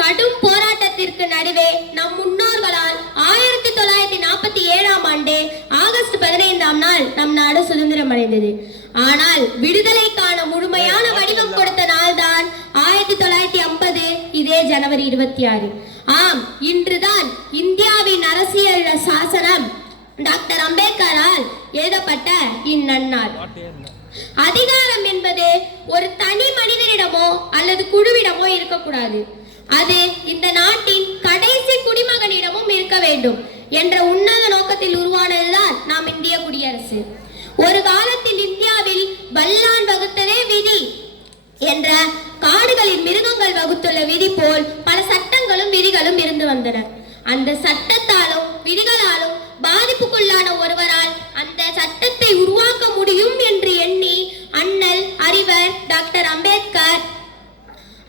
கடும் போராட்டத்திற்கு நடுவே நம் முன்னோர்களால் 1947ஆம் ஆண்டு ஆகஸ்ட் 15ஆம் நாள் நம் நாடு சுதந்திரம் அடைந்தது. ஆனால் விடுதலைக்கான முழுமையான வடிவம் கொடுத்த நாள்தான் 1950 இதே ஜனவரி 26. ஆம், இன்றுதான் இந்தியாவின் அரசியல் சாசனம் டாக்டர் அம்பேத்கரால் எழுதப்பட்ட இந்நன்னாள். அதிகாரம் என்பது ஒரு தனி மனிதனிடமோ அல்லது குழுவிடமோ இருக்கக்கூடாது. அது இந்த நாட்டின் கடைசி குடிமகனிடமும் இருக்க வேண்டும் என்ற உன்னத நோக்கத்தில் உருவானதுதான் நாம் இந்திய குடியரசு. ஒரு காலத்தில் இந்தியாவில் வல்லான் வகுத்ததே விதி என்ற காடுகளின் மிருகங்கள் வகுத்துள்ள விதி போல் பல சட்டங்களும் விதிகளும் இருந்து வந்தன. அந்த சட்டத்தாலும் விதிகளாலும் பாதிப்புக்குள்ளான ஒருவரால் அந்த சட்டத்தை உருவாக்க முடியும் என்று எண்ணி அண்ணல் அறிவர் டாக்டர் அம்பேத்கர்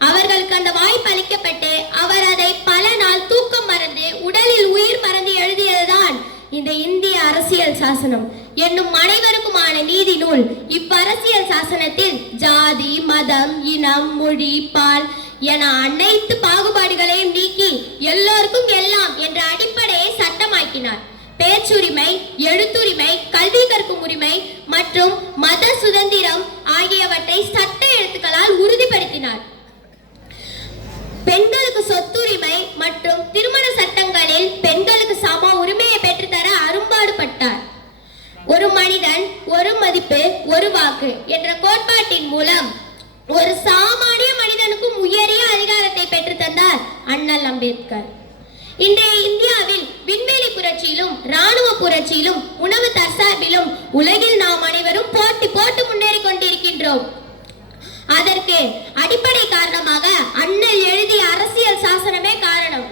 அவர்களுக்கு அந்த வாய்ப்பு அளிக்கப்பட்டு அவர் அதை பல நாள் தூக்கம் மறந்து உடலில் உயிர் மறந்து எழுதியதுதான் இந்த இந்திய அரசியல் சாசனம் என்னும் அனைவருக்குமான நீதி நூல். இவ்வரசியல் சாசனத்தில் ஜாதி, மதம், இனம், மொழி, பால் என அனைத்து பாகுபாடுகளையும் நீக்கி எல்லோருக்கும் எல்லாம் என்ற அடிப்படையை சட்டமாக்கினார். பேச்சுரிமை, எழுத்துரிமை, கல்வி கற்கும் உரிமை மற்றும் மத சுதந்திரம் ஆகியவற்றை சட்ட எழுத்துக்களால் உறுதிப்படுத்தினார். பெண்களுக்கு சொத்துரிமை மற்றும் திருமண சட்டங்களில் பெண்களுக்கு சம உரிமையை பெற்றுத்தர அரும்பாடுபட்டார். ஒரு மனிதன் ஒரு மதிப்பு ஒரு வாக்கு என்ற கோட்பாட்டின் மூலம் ஒரு சாமானிய மனிதனுக்கும் உயரிய அதிகாரத்தை பெற்றுத்தந்தார் அண்ணல் அம்பேத்கர். இன்றைய இந்தியாவில் விண்வெளி புரட்சியிலும் ராணுவ புரட்சியிலும் உணவு தற்சார்பிலும் உலகில் நாம் அனைவரும் போட்டி போட்டு முன்னேறி கொண்டிருக்கின்றோம். அதற்கு அடிப்படை காரணமாக அண்ணல் எழுதிய அரசியல் சாசனமே காரணம்.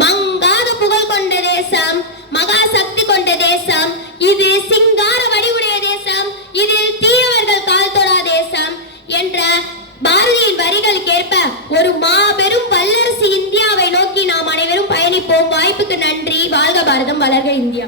மங்காத புகழ் கொண்ட தேசம், மகா சக்தி கொண்ட தேசம், இது சிங்கார வடிவுடைய தேசம், இதில் தீயவர்கள் கால் தொழா தேசம் என்ற பாரதியின் வரிகளுக்கேற்ப ஒரு மாபெரும் வல்லரசு இந்தியாவை நோக்கி நாம் அனைவரும் பயணிப்போம். வாய்ப்புக்கு நன்றி. வாழ்க பாரதம், வளர்க இந்தியா.